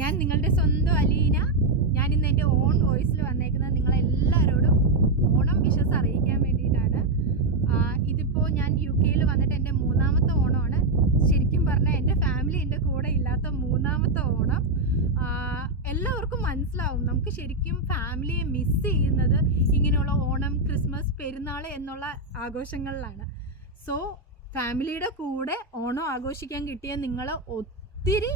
ഞാൻ നിങ്ങളുടെ സ്വന്തം അലീന. ഞാൻ ഇന്ന് എൻ്റെ ഓൺ വോയിസിൽ വന്നേക്കുന്നത് നിങ്ങളെല്ലാവരോടും ഓണം വിഷസ് അറിയിക്കാൻ വേണ്ടിയിട്ടാണ്. ഇതിപ്പോൾ ഞാൻ UK വന്നിട്ട് എൻ്റെ മൂന്നാമത്തെ ഓണമാണ്. ശരിക്കും പറഞ്ഞാൽ എൻ്റെ ഫാമിലി എൻ്റെ കൂടെ ഇല്ലാത്ത മൂന്നാമത്തെ ഓണം. എല്ലാവർക്കും മനസ്സിലാവും നമുക്ക് ശരിക്കും ഫാമിലിയെ മിസ് ചെയ്യുന്നത് ഇങ്ങനെയുള്ള ഓണം, ക്രിസ്മസ്, പെരുന്നാൾ എന്നുള്ള ആഘോഷങ്ങളിലാണ്. സോ ഫാമിലിയുടെ കൂടെ ഓണം ആഘോഷിക്കാൻ കിട്ടിയ നിങ്ങൾ ഒത്തിരി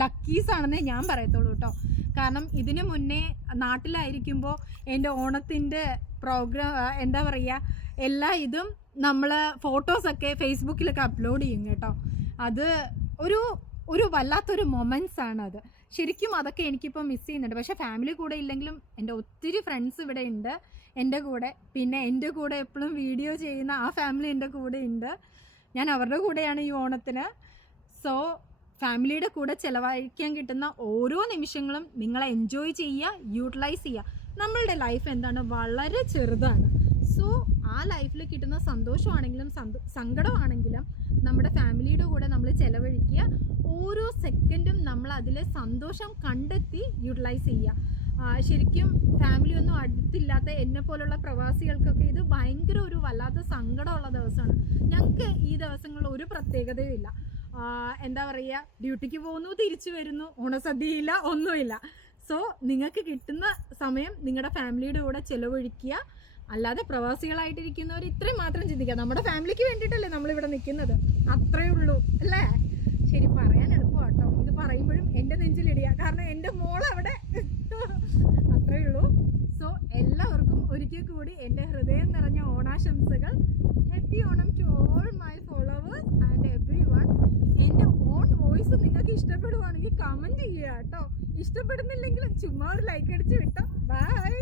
ലക്കീസ് ആണെന്നേ ഞാൻ പറയത്തുള്ളൂ കേട്ടോ. കാരണം ഇതിന് മുന്നേ നാട്ടിലായിരിക്കുമ്പോൾ എൻ്റെ ഓണത്തിൻ്റെ പ്രോഗ്രാം എന്താ പറയുക, എല്ലാ ഇതും നമ്മൾ ഫോട്ടോസൊക്കെ ഫേസ്ബുക്കിലൊക്കെ അപ്ലോഡ് ചെയ്യും കേട്ടോ. അത് ഒരു വല്ലാത്തൊരു മൊമെൻറ്റ്സ് ആണത്. ശരിക്കും അതൊക്കെ എനിക്കിപ്പോൾ മിസ് ചെയ്യുന്നുണ്ട്. പക്ഷേ ഫാമിലി കൂടെ ഇല്ലെങ്കിലും എൻ്റെ ഒത്തിരി ഫ്രണ്ട്സ് ഇവിടെ ഉണ്ട് എൻ്റെ കൂടെ. പിന്നെ എൻ്റെ കൂടെ എപ്പോഴും വീഡിയോ ചെയ്യുന്ന ആ ഫാമിലി എൻ്റെ കൂടെ ഉണ്ട്. ഞാൻ അവരുടെ കൂടെയാണ് ഈ ഓണത്തിന്. സോ ഫാമിലിയുടെ കൂടെ ചിലവഴിക്കാൻ കിട്ടുന്ന ഓരോ നിമിഷങ്ങളും നിങ്ങൾ എൻജോയ് ചെയ്യുക, യൂട്ടിലൈസ് ചെയ്യുക. നമ്മളുടെ ലൈഫ് എന്താണ്, വളരെ ചെറുതാണ്. സോ ആ ലൈഫിൽ കിട്ടുന്ന സന്തോഷമാണെങ്കിലും സങ്കടമാണെങ്കിലും നമ്മുടെ ഫാമിലിയുടെ കൂടെ നമ്മൾ ചിലവഴിക്കുക. ഓരോ സെക്കൻഡും നമ്മൾ അതിൽ സന്തോഷം കണ്ടെത്തി യൂട്ടിലൈസ് ചെയ്യുക. ശരിക്കും ഫാമിലി ഒന്നും അടുത്തില്ലാത്ത എന്നെ പോലുള്ള പ്രവാസികൾക്കൊക്കെ ഇത് ഭയങ്കര ഒരു വല്ലാത്ത സങ്കടമുള്ള ദിവസമാണ്. ഞങ്ങൾക്ക് ഈ ദിവസങ്ങളിൽ ഒരു പ്രത്യേകതയും ഇല്ല. എന്താ പറയുക, ഡ്യൂട്ടിക്ക് പോകുന്നു, തിരിച്ചു വരുന്നു, ഓണസദ്യയില്ല, ഒന്നുമില്ല. സോ നിങ്ങൾക്ക് കിട്ടുന്ന സമയം നിങ്ങളുടെ ഫാമിലിയുടെ കൂടെ ചിലവഴിക്കുക. അല്ലാതെ പ്രവാസികളായിട്ടിരിക്കുന്നവർ ഇത്രയും മാത്രം ചിന്തിക്കുക. നമ്മുടെ ഫാമിലിക്ക് വേണ്ടിയിട്ടല്ലേ നമ്മളിവിടെ നിൽക്കുന്നത്, അത്രേ ഉള്ളൂ അല്ലേ? ശരി, പറയാൻ എളുപ്പമാണ് കേട്ടോ. ഇത് പറയുമ്പോഴും എൻ്റെ നെഞ്ചിലിടിയ, കാരണം എൻ്റെ മോളവിടെ. അത്രേ ഉള്ളൂ. സോ എല്ലാവർക്കും ഒരിക്കൽ കൂടി എൻ്റെ ഹൃദയം നിറഞ്ഞ ഓണാശംസകൾ. Happy Onam to all my followers and everyone. എൻ്റെ ഓൺ വോയിസ് നിങ്ങൾക്ക് ഇഷ്ടപ്പെടുവാണെങ്കിൽ കമൻറ്റ് ചെയ്യുക കേട്ടോ. ഇഷ്ടപ്പെടുന്നില്ലെങ്കിലും ചുമ്മാ ഒരു ലൈക്ക് അടിച്ച് വിട്ടോ. ബൈ.